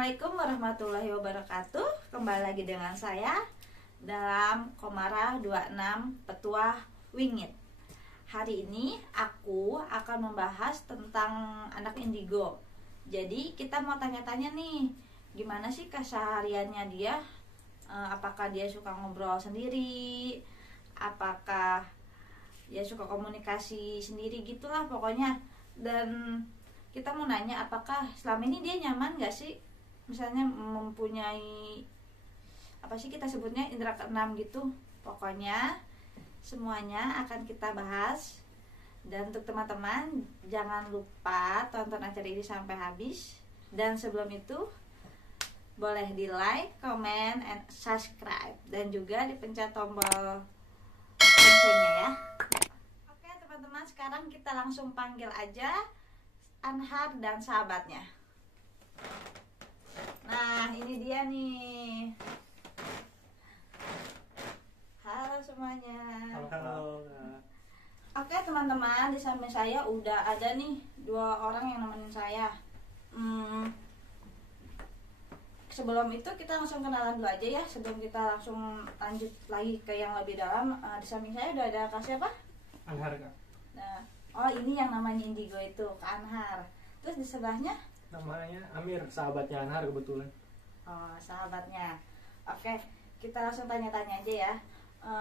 Assalamualaikum warahmatullahi wabarakatuh. Kembali lagi dengan saya dalam Komara 26 Petuah Wingit. Hari ini aku akan membahas tentang anak indigo. Jadi kita mau tanya-tanya nih, gimana sih kesehariannya dia? Apakah dia suka ngobrol sendiri? Apakah dia suka komunikasi sendiri gitulah pokoknya. Dan kita mau nanya apakah selama ini dia nyaman gak sih, misalnya mempunyai apa sih kita sebutnya indera keenam gitu. Pokoknya semuanya akan kita bahas. Dan untuk teman-teman jangan lupa tonton acara ini sampai habis. Dan sebelum itu boleh di like, comment, and subscribe, dan juga dipencet tombol loncengnya ya. Oke teman-teman, sekarang kita langsung panggil aja Anhar dan sahabatnya. Nah, ini dia nih. Halo semuanya. Halo. Oke teman-teman, di samping saya udah ada nih 2 orang yang nemenin saya. Sebelum itu kita langsung kenalan dulu aja ya, sebelum kita langsung lanjut lagi ke yang lebih dalam. Di samping saya udah ada Kak siapa? Anhar, Kak. Nah, oh ini yang namanya indigo itu, Kak Anhar. Terus di sebelahnya? Namanya Amir, sahabatnya Anhar kebetulan. Oh, sahabatnya. Oke, kita langsung tanya-tanya aja ya.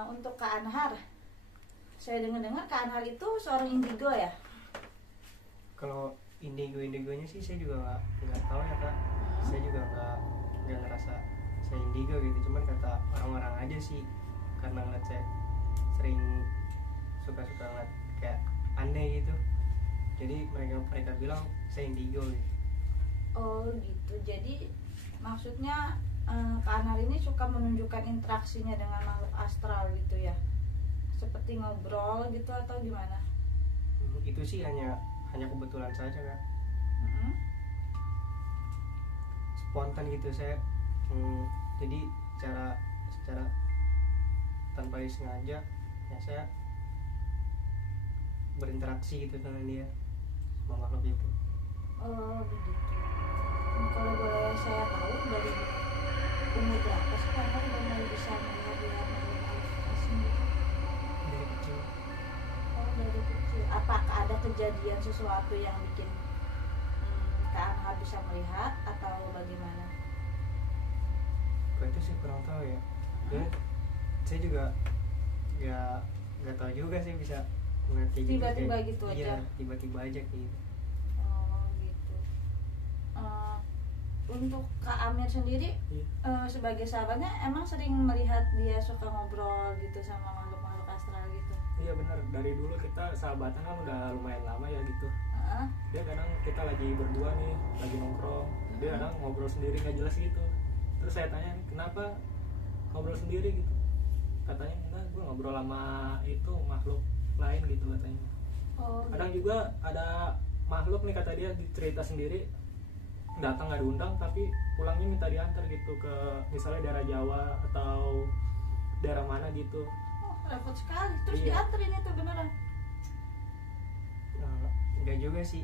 Untuk Kak Anhar, saya dengar-dengar Kak Anhar itu seorang indigo ya? Kalau indigonya sih saya juga nggak tahu ya, Kak. Saya juga nggak ngerasa saya indigo gitu. Cuman kata orang-orang aja sih, karena ngeliat saya sering suka-suka ngeliat kayak aneh gitu. Jadi mereka bilang saya indigo gitu. Oh gitu. Jadi maksudnya Kak Anhar ini suka menunjukkan interaksinya dengan makhluk astral gitu ya? Seperti ngobrol gitu atau gimana? Itu sih hanya kebetulan saja, Kak. Spontan gitu saya. Jadi secara tanpa disengaja ya saya berinteraksi gitu dengan dia, sama makhluk itu. Oh begitu. Kalau boleh saya tahu dari umur berapa sih Kak Anhar udah mulai bisa melihat makhluk asing gitu? Dari kecil. Oh dari kecil. Apakah ada kejadian sesuatu yang bikin Kak Anhar bisa melihat atau bagaimana? Kalau itu sih kurang tahu ya. Ya saya juga nggak tahu juga sih bisa mengerti gitu, Tiba-tiba kayak, gitu aja? Iya, tiba-tiba aja gitu. Oh gitu. Untuk Kak Amir sendiri, sebagai sahabatnya emang sering melihat dia suka ngobrol gitu sama makhluk-makhluk astral gitu? Iya benar, dari dulu kita sahabatan kan udah lumayan lama ya gitu. Dia kadang kita lagi berdua nih, lagi nongkrong, dia kadang ngobrol sendiri nggak jelas gitu. Terus saya tanya, kenapa ngobrol sendiri gitu? Katanya enggak, gue ngobrol sama itu makhluk lain gitu katanya. Oh, Kadang juga ada makhluk nih kata dia cerita sendiri, datang nggak diundang tapi pulangnya minta diantar gitu ke misalnya daerah Jawa atau daerah mana gitu. oh, repot sekali. Terus Iya. dianterin itu beneran? Enggak juga sih,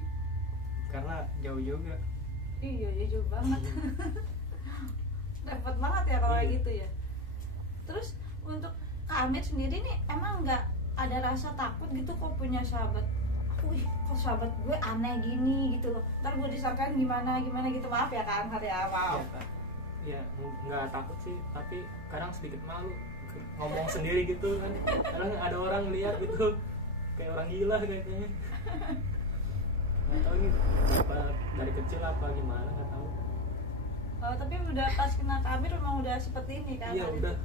karena jauh juga. Iya, ya jauh banget. Repot banget ya kalau kayak Iya. gitu ya. Terus untuk Kak Amir sendiri nih emang nggak ada rasa takut gitu kok punya sahabat? Wih, kok sahabat gue aneh gini gitu loh. Ntar gue disangkain gimana gitu. Maaf ya Kak Anhar ya, maaf. Iya, Kak. Ya nggak takut sih, tapi kadang sedikit malu ngomong sendiri gitu kan. Kadang ada orang lihat gitu kayak orang gila kayaknya. Nggak tahu ini apa dari kecil apa gimana, nggak tahu. Oh, tapi udah pas kena Kak Amir emang udah seperti ini kan? Iya udah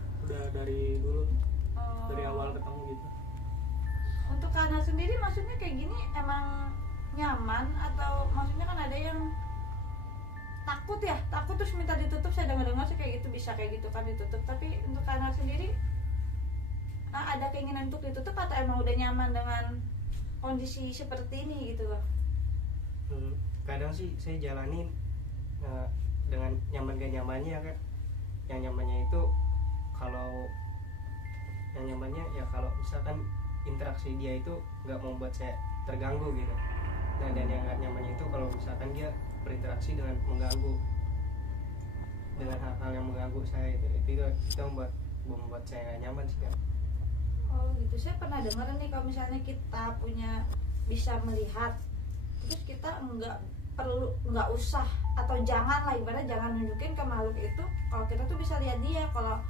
dari dulu, Oh. dari awal ketemu gitu. Untuk Kak Anhar sendiri maksudnya kayak gini emang nyaman atau maksudnya kan ada yang takut ya, takut terus minta ditutup. Saya dengar sih kayak gitu, bisa kayak gitu kan ditutup. Tapi untuk Kak Anhar sendiri ada keinginan untuk ditutup atau emang udah nyaman dengan kondisi seperti ini gitu loh? Kadang sih saya jalanin dengan nyaman gak nyamannya, Kak. Yang nyamannya itu kalau misalkan interaksi dia itu nggak membuat saya terganggu gitu. Nah, dan yang nggak nyamannya itu kalau misalkan dia berinteraksi dengan mengganggu. dengan hal-hal yang mengganggu saya itu membuat saya gak nyaman sih kan. Oh gitu, saya pernah dengar nih kalau misalnya kita punya bisa melihat, terus kita nggak usah atau jangan lah, ibaratnya jangan nunjukin ke makhluk itu kalau kita tuh bisa lihat dia. Kalau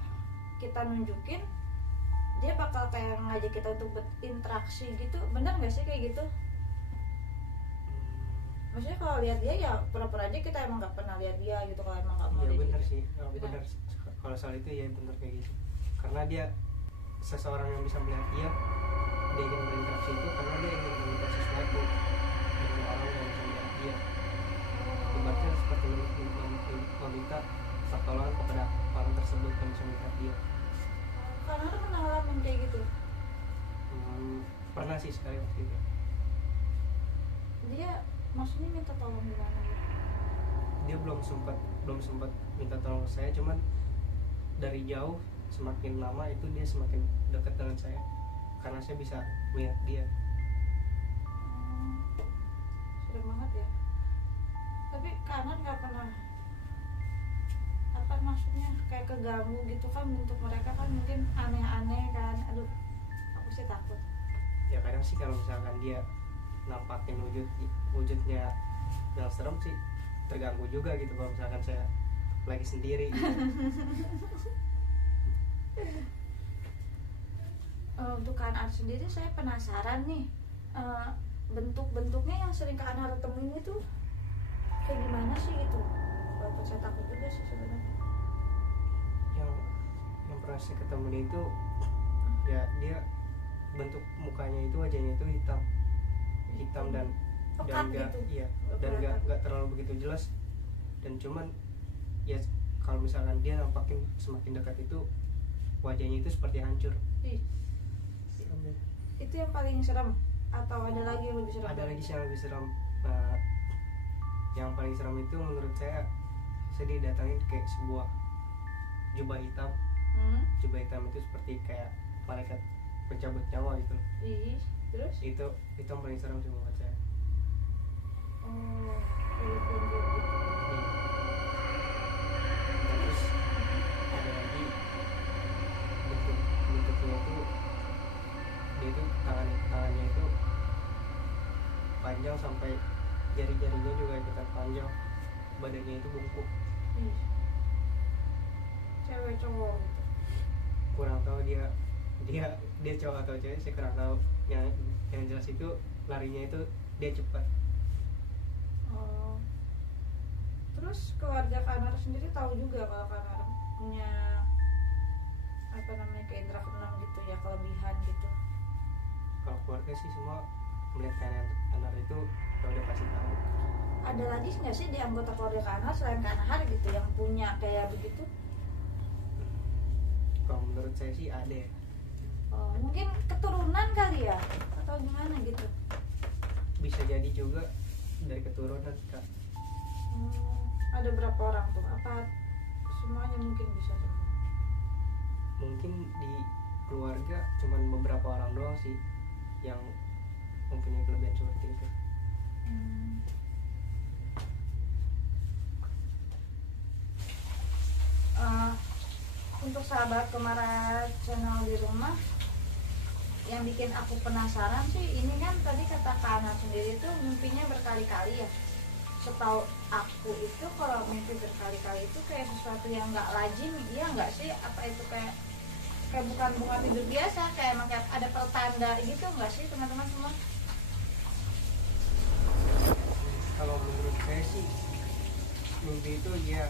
kita nunjukin, dia bakal kayak ngajak kita untuk berinteraksi gitu. Benar nggak sih kayak gitu? Maksudnya kalau lihat dia ya pura-pura aja kita emang nggak pernah lihat dia gitu, kalau emang nggak mau Iya lihat benar dia. sih, benar. Kalau soal itu ya benar kayak gitu. Karena dia seseorang yang bisa melihat dia ingin berinteraksi itu karena dia ingin meminta sesuatu dari orang yang bisa melihat dia. Ibaratnya seperti meminta pertolongan kepada orang tersebut yang bisa melihat dia. Karena ada pernah ngalamin kayak gitu. Pernah sih sekali waktu itu. Dia maksudnya minta tolong gimana gitu? Dia belum sempat minta tolong ke saya, cuman dari jauh semakin lama itu dia semakin dekat dengan saya karena saya bisa melihat dia. Serem banget ya. Tapi kanan nggak pernah, apa maksudnya, kayak keganggu gitu kan, bentuk mereka kan mungkin aneh-aneh kan. Aduh, aku sih takut. Ya kadang sih kalau misalkan dia nampakin wujudnya yang serem sih terganggu juga gitu kalau misalkan saya lagi sendiri gitu. Untuk Kak Anar sendiri saya penasaran nih, bentuk-bentuknya yang sering Kak Anar temuin itu kayak gimana sih gitu. Walaupun saya takut juga sih sebenarnya. Yang pernah saya ketemu itu ya dia bentuk mukanya itu, wajahnya itu hitam dan enggak gitu. Iya, dan enggak terlalu begitu jelas, dan cuman ya kalau misalkan dia nampakin semakin dekat itu wajahnya itu seperti hancur. Itu yang paling serem atau ada lagi yang lebih serem? Ada lagi sih yang lebih serem. Yang paling serem itu menurut saya didatangin kayak sebuah jubah hitam. Jubah hitam itu seperti kayak malaikat pencabut nyawa gitu. Terus? Itu yang paling serem sih menurut saya. Kayak gitu. Terus ada lagi bentuknya itu, dia itu tangannya itu panjang sampai jari-jarinya juga ikutan panjang, badannya itu bungkuk. Cewek cowok gitu? Kurang tahu dia cowok atau cewek, saya kurang tahu. Yang jelas itu larinya itu dia cepat. Terus keluarga Kak Anar sendiri tahu juga kalau Kak Anar punya apa namanya, kayak indra keenam gitu ya, kelebihan gitu? Kalau keluarga sih semua melihat Kak Anar itu udah pasti tahu. Ada lagi nggak sih di anggota keluarga Kak Anar selain Kak Anar gitu yang punya kayak begitu? Kalau menurut saya sih ada ya. Mungkin keturunan kali ya, atau gimana gitu? Bisa jadi juga dari keturunan Kak. Ada berapa orang tuh? Apa semuanya mungkin bisa semua? Mungkin di keluarga cuman beberapa orang doang sih yang mempunyai kelebihan seperti itu. Untuk sahabat Komara channel di rumah, yang bikin aku penasaran sih ini kan tadi kata Kak Ana sendiri tuh mimpinya berkali-kali ya. Setahu aku itu kalau mimpi berkali-kali itu kayak sesuatu yang nggak lazim, iya nggak sih? Apa itu kayak bukan bunga tidur biasa, kayak emang kayak ada pertanda gitu nggak sih teman-teman semua? Kalau menurut saya sih mimpi itu ya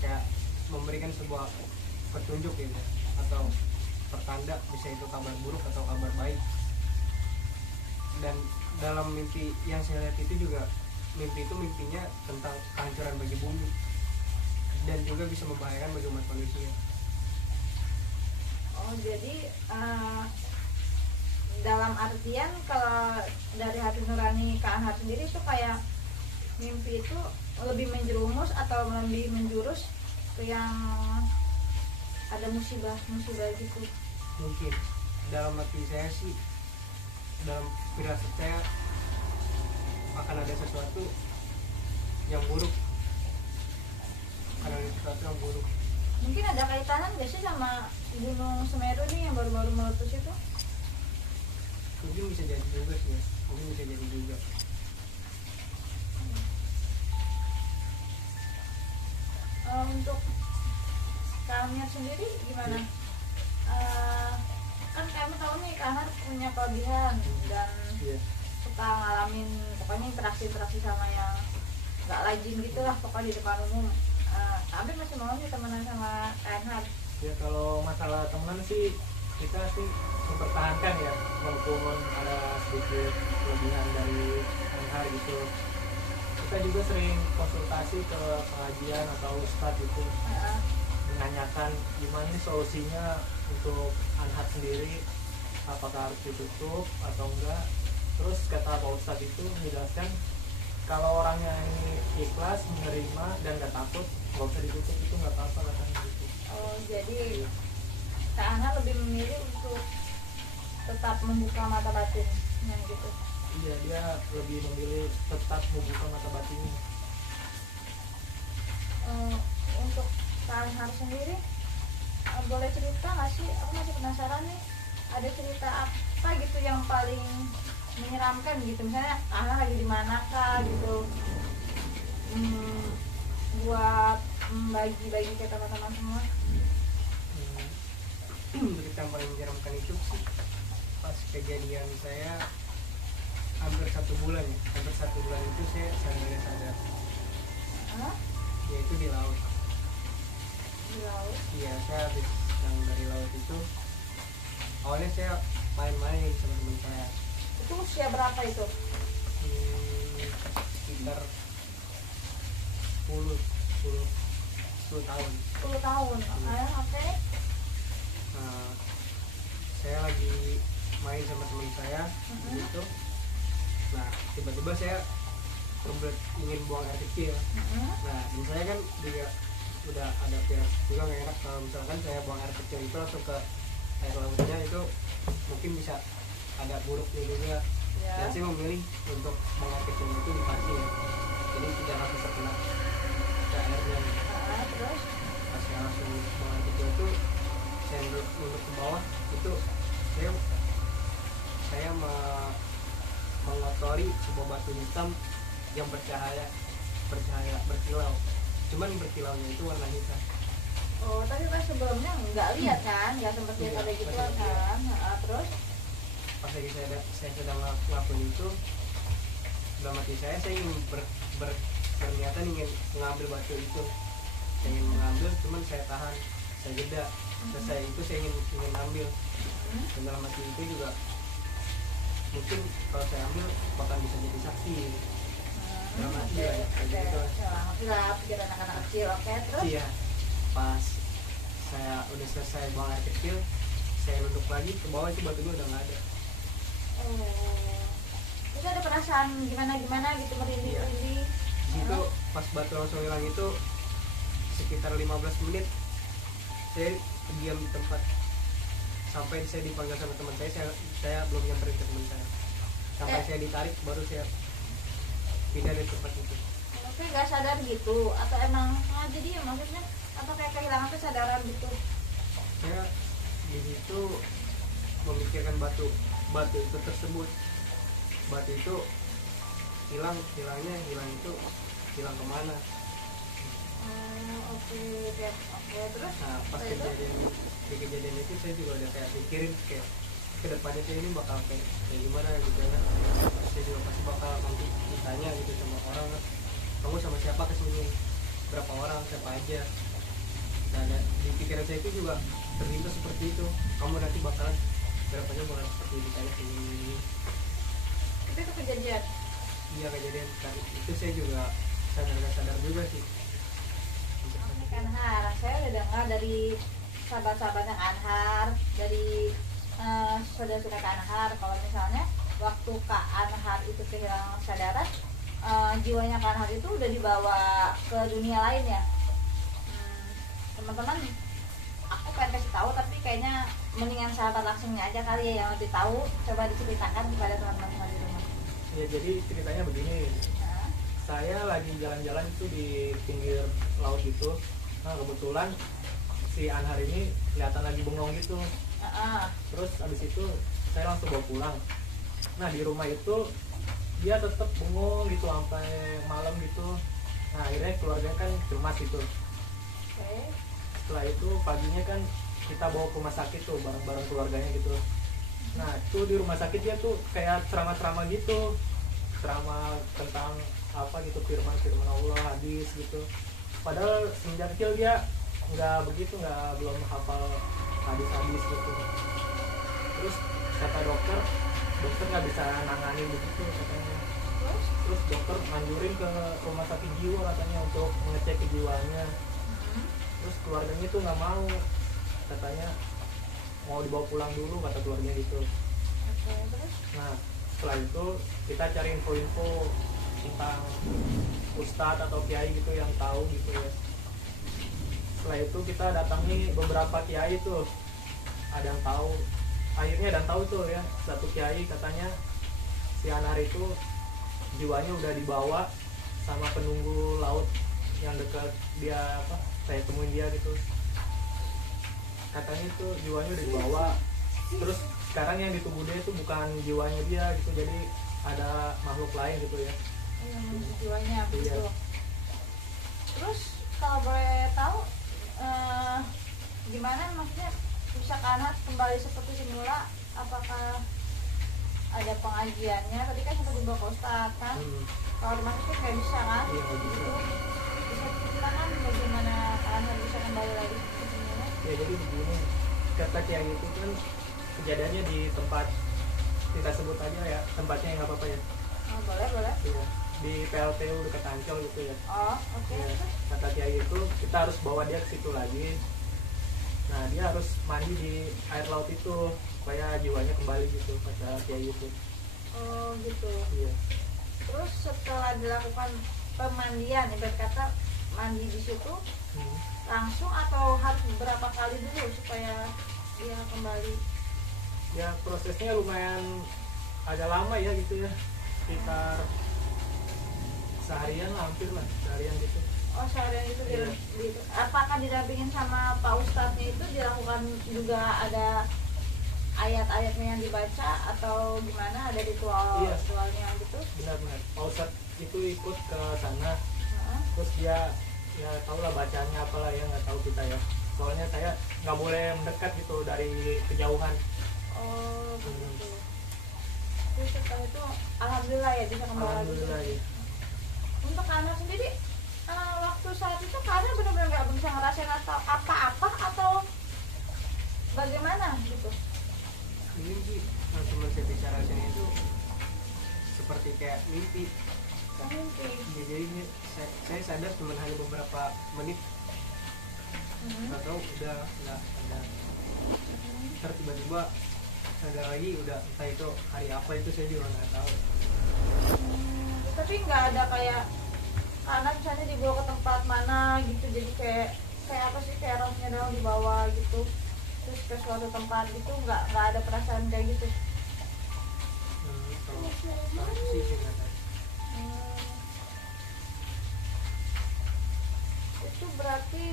kayak memberikan sebuah petunjuk gitu, atau pertanda, bisa itu kabar buruk atau kabar baik. Dan dalam mimpi yang saya lihat itu juga, mimpi itu mimpinya tentang kehancuran bagi bumi dan juga bisa membahayakan bagi umat manusia. Jadi dalam artian kalau dari hati nurani Kak Anhar sendiri itu kayak mimpi itu lebih menjerumus atau lebih menjurus ke yang ada musibah gitu. Mungkin dalam hati saya sih, dalam firasat saya akan ada sesuatu yang buruk, akan ada sesuatu yang buruk. Mungkin ada kaitannya nggak sih sama Gunung Semeru nih yang baru-baru meletus itu? Mungkin bisa jadi juga sih ya. Mungkin bisa jadi juga. Untuk Kak sendiri gimana? Kan kamu tahu nih Kak Amir punya kelebihan dan suka ngalamin pokoknya interaksi sama yang nggak lazim gitu lah pokoknya di depan umum. Kak Amir masih mau nih temenan sama Kak Amir? Ya kalau masalah teman sih kita sih mempertahankan ya, walaupun ada sedikit kelebihan dari Anhar gitu. Kita juga sering konsultasi ke pengajian atau ustadz gitu, menanyakan gimana nih solusinya untuk Anhar sendiri, apakah harus ditutup atau enggak. Terus kata Pak Ustadz itu menjelaskan kalau orangnya ini ikhlas menerima dan gak takut, gak usah ditutup, itu gak apa-apa katanya gitu. Oh jadi Kak Anhar lebih memilih untuk tetap membuka mata batinnya gitu. Iya, dia lebih memilih tetap membuka mata batinnya. Untuk Kak Anhar sendiri boleh cerita nggak sih? Aku masih penasaran nih, ada cerita apa gitu yang paling menyeramkan gitu, misalnya Kak Anhar lagi di manakah gitu, buat bagi-bagi ke teman-teman semua. Cerita yang paling menyeramkan itu sih pas kejadian saya hampir 1 bulan ya. Hampir 1 bulan itu saya sadar. Yaitu di laut. Di laut? Iya, saya habis yang dari laut itu awalnya saya main-main sama teman saya. Itu usia berapa itu? Sekitar 10 tahun. 10 tahun. Oke. Nah, saya lagi main sama teman saya gitu. Nah, tiba-tiba saya kebelet ingin buang air kecil. Nah, dan saya kan juga udah ada pikiran juga nggak enak kalau misalkan saya buang air kecil itu langsung ke air lautnya, itu mungkin bisa ada buruknya juga. Dan saya memilih untuk buang air kecil itu di pasir, jadi tidak langsung terkena ke airnya. Terus Pas saya langsung buang air kecil itu, saya nunduk ke bawah, itu saya mengotori sebuah batu hitam yang bercahaya berkilau, cuman berkilaunya itu warna hitam. Oh, tapi pas sebelumnya nggak lihat kan, nggak sempat lihat ada gitu kan. Terus Pas lagi saya sedang ngelakuin itu, dalam hati saya ingin berniatan ingin mengambil batu itu, saya ingin mengambil, cuman saya tahan, saya jeda. Selesai itu saya ingin ambil, dan dalam hati itu juga mungkin kalau saya ambil bakal bisa jadi saksi. Dalam hati ya kayak gitu. Nggak pikir anak-anak kecil. Oke, terus Iya, pas saya udah selesai buang air kecil, saya nunduk lagi ke bawah, itu batunya udah nggak ada. Terus ada perasaan gimana gitu, merinding-merinding. Itu pas batu langsung hilang itu sekitar 15 menit saya diam di tempat sampai saya dipanggil sama teman saya belum nyamperin ke teman saya, sampai saya ditarik baru saya pindah dari tempat itu. Oke, nggak sadar gitu atau emang jadi ya maksudnya atau kayak kehilangan kesadaran gitu? Saya di situ memikirkan batu itu tersebut, batu itu hilang kemana. Oke, terus Nah, pas kejadian itu saya juga udah kayak mikirin kayak kedepannya saya ini bakal kayak gimana gitu ya. Saya juga pasti bakal nanti ditanya gitu sama orang, kamu sama siapa kesini, berapa orang, siapa aja. Nah, di pikiran saya itu juga terlintas seperti itu, kamu nanti bakalan kedepannya bakal seperti ditanya ini. itu kejadian? Iya, kejadian. Dan itu saya juga sadar juga sih. Kak Anhar, saya udah dengar dari sahabat-sahabatnya Kak Anhar, dari saudara-saudara Kak Anhar, kalau misalnya waktu Kak Anhar itu kehilangan kesadaran, jiwanya Kak Anhar itu udah dibawa ke dunia lain ya. Teman-teman, aku pengen kasih tahu tapi kayaknya mendingan sahabat langsungnya aja kali ya yang lebih tahu. Coba diceritakan kepada teman-teman di rumah. Ya jadi ceritanya begini, saya lagi jalan-jalan itu di pinggir laut itu. Nah kebetulan si Anhar ini kelihatan lagi bengong gitu. Terus abis itu saya langsung bawa pulang. Nah di rumah itu dia tetap bengong gitu sampai malam gitu. Nah akhirnya keluarganya kan cemas gitu. Setelah itu paginya kan kita bawa ke rumah sakit tuh bareng-bareng keluarganya gitu. Nah itu di rumah sakit dia tuh kayak ceramah-ceramah gitu, ceramah tentang apa gitu, firman Allah, hadis gitu. Padahal semenjak kecil dia nggak begitu, belum hafal hadis-hadis gitu. Terus kata dokter nggak bisa nanganin begitu katanya. Terus dokter manjurin ke rumah sakit jiwa katanya untuk mengecek kejiwaannya. Terus keluarganya tuh nggak mau, katanya mau dibawa pulang dulu kata keluarganya gitu. Nah setelah itu kita cari info-info tentang ustadz atau kiai gitu yang tahu gitu ya. Setelah itu kita datangi beberapa kiai tuh, ada yang tahu, akhirnya ada yang tahu tuh ya, satu kiai katanya si Anhar itu jiwanya udah dibawa sama penunggu laut yang dekat dia apa, saya temuin dia gitu. Katanya itu jiwanya udah dibawa, terus sekarang yang di tubuh dia itu bukan jiwanya dia gitu, jadi ada makhluk lain gitu ya. Jiwanya begitu. Iya. Terus kalau boleh tahu gimana maksudnya bisa Anhar kembali seperti semula? Apakah ada pengajiannya? Tadi kan sempat dibawa ke Ustadz kan? Kalau rumah sakit nggak bisa kan? Iya nggak bisa. Bisa ceritakan bagaimana Anhar bisa kembali lagi seperti semula? Ya jadi begini, kata kiai itu kan kejadiannya di tempat, kita sebut aja ya tempatnya, yang nggak apa-apa ya. Oh, boleh. Iya, di PLTU dekat Ancol gitu ya. Oh, oke. Ya, kata kiai itu kita harus bawa dia ke situ lagi. Nah dia harus mandi di air laut itu supaya jiwanya kembali gitu, kata kiai itu. Oh gitu. Iya. Terus setelah dilakukan pemandian, ibarat kata mandi di situ langsung atau harus beberapa kali dulu supaya dia kembali? Ya prosesnya lumayan agak lama ya gitu ya, sekitar seharian lah, hampir lah seharian gitu. Oh seharian itu Iya. apakah didampingin sama Pak Ustadznya itu dilakukan juga ada ayat-ayatnya yang dibaca atau gimana, ada ritual Iya. ritualnya gitu? Benar-benar Pak Ustadz itu ikut ke sana, Heeh. terus dia ya tau lah bacanya apalah ya, nggak tahu kita ya, soalnya saya nggak boleh mendekat gitu dari kejauhan. Oh begitu. Terus setelah itu alhamdulillah ya bisa kembali lagi. Alhamdulillah ya. Untuk anak sendiri waktu saat itu karena benar-benar nggak bisa ngerasain atau apa-apa atau bagaimana gitu? Ini sih yang teman saya bicarakan itu seperti kayak mimpi. Mimpi. Ya, jadi ini saya sadar cuma hanya beberapa menit, atau udah nggak ada. Ntar tiba-tiba sadar lagi udah entah itu hari apa itu saya juga nggak tahu. Tapi nggak ada kayak anak misalnya dibawa ke tempat mana gitu, jadi kayak apa sih, kayak rohnya doang dibawa gitu terus ke suatu tempat gitu, nggak ada perasaan kayak gitu? Kalau itu sih saya nggak tahu. Itu berarti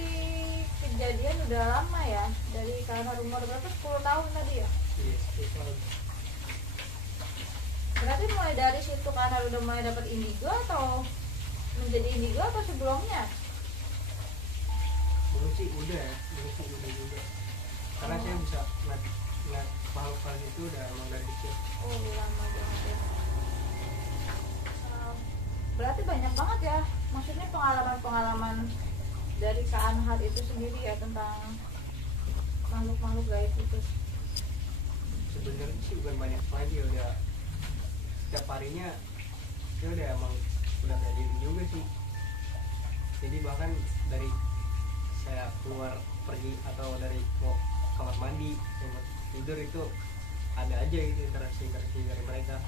kejadian udah lama ya, dari karena umur berapa, 10 tahun tadi ya? Iya, itu Berarti mulai dari situ karena udah mulai dapat indigo atau menjadi indigo atau sebelumnya? dulu sih udah juga. Karena saya bisa ngeliat hal-hal itu udah emang dari kecil. Oh lama banget ya. Berarti banyak banget ya, maksudnya pengalaman-pengalaman dari Kak Anhar itu sendiri ya tentang makhluk-makhluk gaib itu. Sebenarnya sih bukan banyak lagi, udah setiap harinya ya udah emang udah kayak diri juga sih. Jadi bahkan dari saya keluar pergi atau dari mau kamar mandi, mau tidur itu ada aja gitu interaksi dari mereka.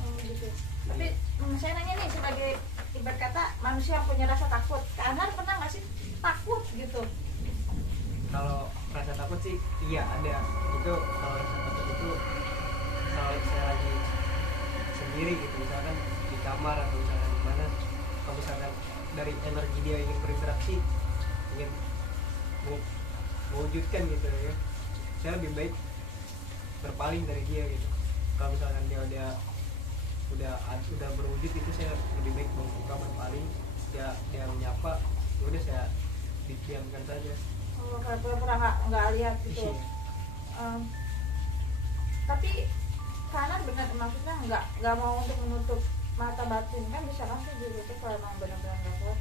Oh gitu. Tapi saya nanya nih sebagai ibarat kata manusia yang punya rasa takut, Kak Anhar pernah nggak sih takut gitu? Kalau rasa takut sih iya ada. Itu kalau rasa takut itu kalau saya lagi sendiri gitu, misalkan di kamar atau misalkan di mana, kalau misalkan dari energi dia ingin berinteraksi, ingin mewujudkan gitu ya, saya lebih baik berpaling dari dia gitu. Kalau misalkan dia udah berwujud itu, saya lebih baik membuka, berpaling. Dia menyapa, ya udah saya diamkan saja. Oh, kayak pura-pura nggak lihat gitu. Iya. Tapi karena benar, maksudnya nggak mau untuk menutup mata batin, kan bisa kasih gitu tuh kalau emang benar-benar nggak kuat.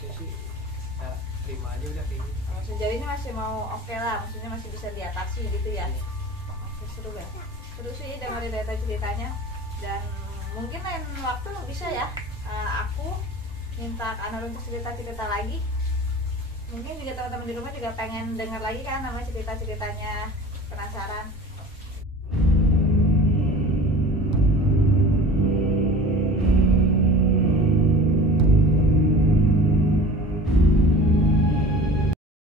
Saya sih ya, terima aja udah kayak gitu. Sejauh ini masih mau oke lah, maksudnya masih bisa diatasi gitu ya. Iya. Oke, seru ya, seru sih dengerin ceritanya. Dan mungkin lain waktu bisa ya, aku minta Kak Nur untuk cerita lagi. Mungkin juga teman-teman di rumah juga pengen dengar lagi kan nama cerita-ceritanya, penasaran.